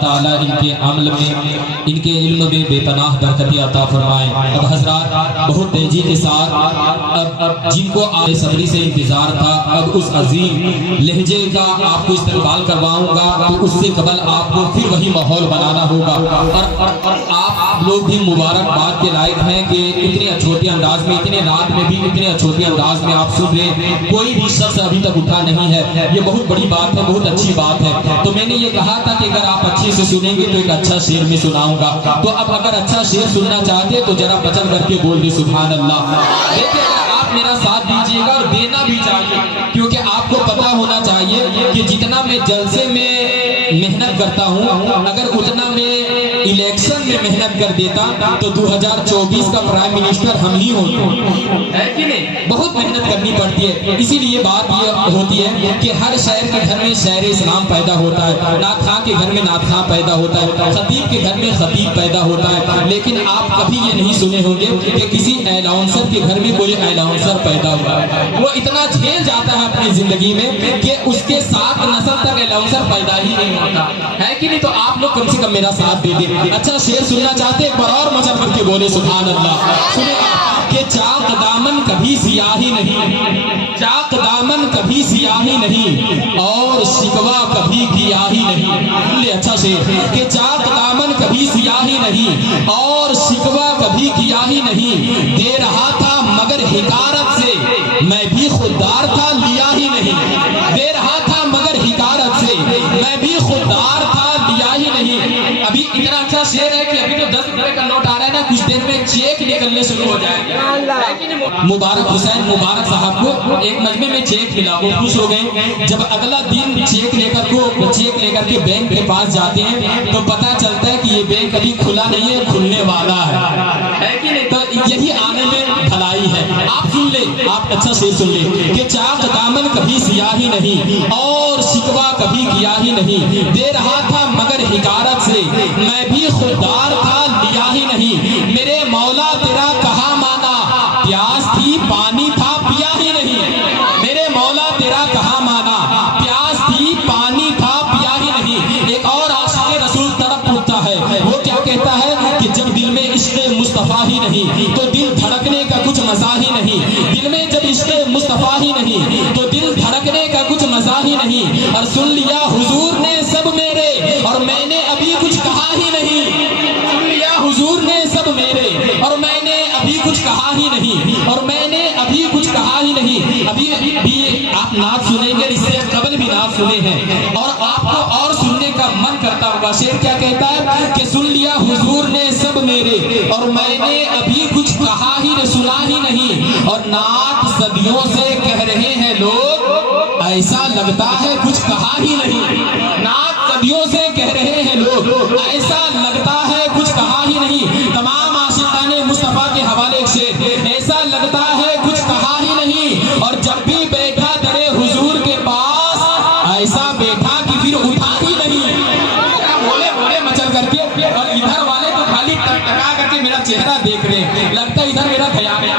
تعالیٰ ان کے عمل میں، ان کے علم میں بے پناہ برکت عطا فرمائیں۔ اب حضرات بہت تیزی کے ساتھ اب جن کو صبری سے انتظار تھا، اب اس عظیم لہجے کا آپ کو استقبال کرواؤں گا، تو اس سے قبل آپ کو پھر وہی ماحول بنانا ہوگا۔ اور آپ لوگ بھی مبارکباد کے لائق ہیں کہ اتنے چھوٹے انداز میں، اتنے رات میں بھی اتنے چھوٹے انداز میں آپ سن رہے ہیں۔ کوئی بھی شخص ابھی تک اٹھا نہیں ہے، یہ بہت بڑی بات ہے، بہت اچھی بات ہے۔ تو میں نے یہ کہا تھا کہ اگر آپ اچھے سے سنیں گے تو ایک اچھا شعر میں سناؤں گا، تو اب اگر اچھا شعر سننا چاہتے تو ذرا بچن کر کے بول دے سبحان اللہ۔ دیکھیں آپ میرا ساتھ دیجیے گا، اور دینا بھی چاہیے، کیونکہ آپ کو پتا ہونا چاہیے کہ جتنا میں جلسے میں محنت کرتا ہوں، اگر اتنا میں الیکشن میں محنت کر دیتا تو 2024 کا پرائم منسٹر ہم ہی ہوتے ہیں کہ نہیں؟ بہت محنت کرنی پڑتی ہے۔ اسی لیے بات یہ ہوتی ہے کہ ہر شاعر کے گھر میں شاعر اسلام پیدا ہوتا ہے، نعت خواں کے گھر میں نعت خواں پیدا ہوتا ہے، خطیب کے گھر میں خطیب پیدا ہوتا ہے، لیکن آپ کبھی یہ نہیں سنے ہوں گے کہ کسی الاؤنسر کے گھر میں کوئی الاؤنسر پیدا ہوا ہے۔ وہ اتنا جھیل جاتا ہے اپنی زندگی میں کہ اس کے ساتھ نسل تک الاؤنسر پیدا ہی نہیں ہوتا ہے کہ نہیں؟ تو آپ لوگ کم سے کم میرا ساتھ دے دیں۔ اچھا شعر سننا چاہتے ایک بار اور مچل کر کے بولے سبحان اللہ۔ سنیں کہ چاک دامن کبھی سیاہی نہیں، چاک دامن کبھی سیاہی نہیں، اور شکوہ کبھی گیاہی نہیں۔ لے اچھا شعر کہ چاک دامن کبھی سیاہی نہیں، اور شکوہ کبھی گیاہی نہیں، دے رہا تھا مگر حکارت سے میں بھی خوددار تھا لیا ہی نہیں، دے رہا تھا مگر حکارت سے میں بھی خوددار تھا لیا ہی نہیں۔ ابھی اتنا اچھا شعر ہے کہ ابھی تو 10 روپے کا نوٹ آ رہا ہے نا، کچھ دیر میں چیک نکلنے شروع ہو جائے گا۔ مبارک حسین مبارک صاحب کو ایک مجمع میں چیک ملا، وہ خوش ہو گئے۔ جب اگلا دن چیک لے کر کے بینک کے پاس جاتے ہیں تو پتہ چلتا ہے کہ یہ بینک ابھی کھلا نہیں ہے، کھلنے والا ہے کہ نہیں؟ تو یہی آنے میں بھلائی ہے۔ آپ سن لیں، آپ اچھا شعر سن لیں کہ چاک دامن کبھی سیاہی نہیں، اور شکوہ کبھی گیاہی نہیں، دے رہا تھا مگر حکارت سے میں بھی خوددار تھا لیا ہی نہیں، میرے مولا تیرا کہاں مانا پیاس تھی پانی تھا پیا ہی نہیں، میرے مولا تیرا کہاں مانا پیاس تھی پانی تھا پیا ہی نہیں۔ ایک اور عاشق رسول تڑپ اٹھتا ہے، وہ کیا کہتا ہے کہ جب دل میں عشق مصطفیٰ ہی نہیں تو دل دھڑکنے کا کچھ مزہ ہی نہیں، دل میں جب عشق مصطفیٰ ہی نہیں تو دل دھڑکنے کا کچھ مزہ ہی نہیں، اور سن لیا حضور نے سب میرے اور میں نے ابھی کچھ کہا ہی نہیں، سن لیا حضور نے سب میرے اور میں نے ابھی کچھ کہا ہی نہیں، اور میں نے ابھی کچھ کہا ہی نہیں۔ ابھی بھی آپ نعت سنیں گے، اس سے قبل بھی نعت سنے ہیں، اور آپ کو اور سننے کا من کرتا ہوگا۔ شعر کیا کہتا ہے کہ سن لیا حضور نے سب میرے اور میں نے ابھی کچھ کہا ہی سنا ہی نہیں، اور نعت صدیوں سے کہہ رہے ہیں لوگ ایسا لگتا ہے کچھ کہا ہی نہیں، نعت صدیوں سے کہہ رہے ہیں لوگ ایسا لگتا ہے کچھ کہا ہی نہیں۔ تمام عاشقان مصطفیٰ کے حوالے ایک شعر، ایسا لگتا ہے کچھ کہا ہی نہیں، اور جب بھی بیٹھا درے حضور کے پاس ایسا بیٹھا کہ پھر اٹھا ہی نہیں۔ بولے بولے مچل کر کے، اور ادھر والے تو خالی ٹکا کر کے میرا چہرہ دیکھ رہے ہیں، لگتا ہے ادھر میرا خیال ہے۔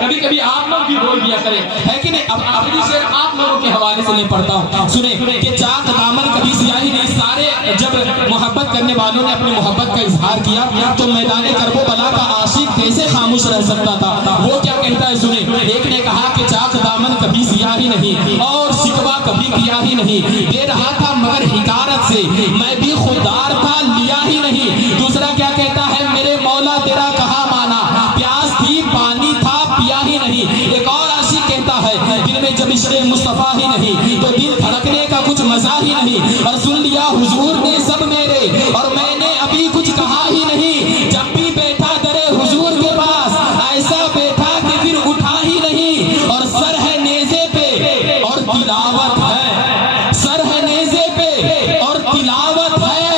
کبھی کبھی آپ لوگ بھی بول دیا کریں ہے کہ نہیں؟ اب اپنی شعر آپ لوگوں کے حوالے سے میں پڑھتا ہوں، سنیں کہ چاک دامن کبھی سیاہی نہیں۔ سارے جب محبت کرنے والوں نے اپنی محبت کا اظہار کیا تو میدان کرب و بلا کا عاشق کیسے خاموش رہ سکتا تھا؟ وہ کیا کہتا ہے سنیں۔ ایک نے کہا کہ چاک دامن کبھی سیاہی نہیں، اور شکوہ کبھی کیا ہی نہیں، دے رہا تھا مگر حکارت سے میں بھی خوددار تھا لیا ہی نہیں۔ دوسرا کیا کہتا ہے میرے مولا تیرا کہاں مانا پیاس تھی پانی تھا پیا ہی نہیں۔ ایک اور عاشق کہتا ہے دل میں جب عشق مصطفیٰ ہی نہیں تو دل دھڑکنے کا کچھ مزہ ہی نہیں، اور سن لیا حضور نے سب میرے اور میں نے ابھی کچھ کہا ہی نہیں، جب بھی بیٹھا درے حضور کے پاس ایسا بیٹھا کہ پھر اٹھا ہی نہیں، اور سر ہے نیزے پہ اور تلاوت ہے، سر ہے نیزے پہ اور تلاوت ہے،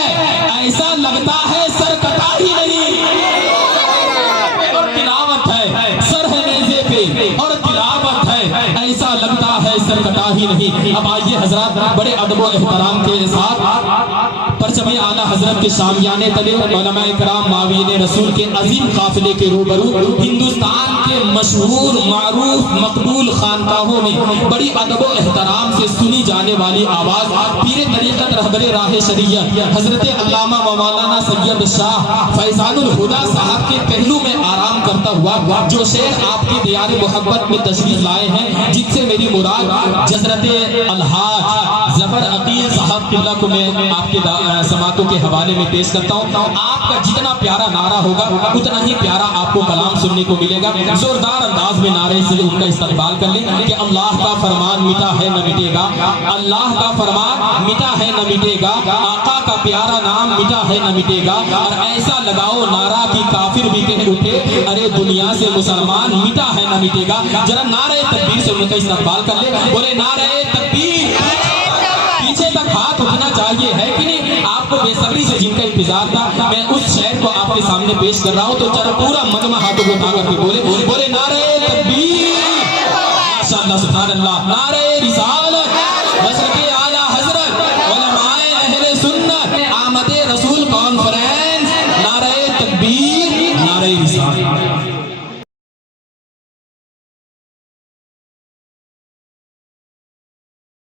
ایسا لگتا ہے سر کٹا ہی نہیں، اور تلاوت ہے، سر ہے نیزے پہ اور تلاوت ہے، ایسا لگتا ہے سر کٹا ہی نہیں۔ اب آئیے حضرات بڑے ادب و احترام کے ساتھ پرچم اعلیٰ حضرت کے شامیانے تلے علماء کرام معاوین رسول کے عظیم قافلے کے روبرو ہندوستان کے مشہور معروف مقبول خانقاہوں میں بڑی ادب و احترام سے سے سنی جانے والی آواز پیر طریقت رہبر راہ شریعت حضرت علامہ مولانا سید شاہ فیضان الہدا صاحب کے پہلو میں آرام کرتا ہوا جو شعر آپ کی دیار محبت میں تشریف لائے ہیں، جن سے میری مراد حضرت الحاج ظفر عقیل صاحب قبلہ کو میں آپ کے سماعتوں کے حوالے میں پیش کرتا ہوں۔ آپ کا جتنا پیارا نعرہ ہوگا اتنا ہی پیارا آپ کو کلام سننے کو ملے گا۔ زوردار انداز میں نعرے سے ان کا استقبال کر لیں کہ اللہ کا فرمان مٹا ہے نہ مٹے گا، اللہ کا فرمان مٹا ہے نہ مٹے گا، آقا کا پیارا نام مٹا ہے نہ مٹے گا، اور ایسا لگاؤ نعرہ کی کافر بھی کہہ اٹھے ارے دنیا سے مسلمان مٹا ہے نہ مٹے گا۔ ذرا نعرہ تکبیر سے ان کا استقبال کر لیں، بولے نعرہ تکبیر۔ پیچھے تک ہاتھ اٹھنا چاہیے، ہے کہ نہیں؟ آپ کو بے صبری سے جن کا انتظار تھا، میں اس شعر کو آپ کے سامنے پیش کر رہا ہوں، تو چلو پورا مجمع ہاتھوں کو اٹھا کر کے بولے نعرہ تکبیر، ماشاءاللہ سبحان اللہ، نعرہ رسالت، حضرت اعلیٰ حضرت علماء اہل سنت، آمد رسول کانفرنس، نعرہ تکبیر، نعرہ رسالت۔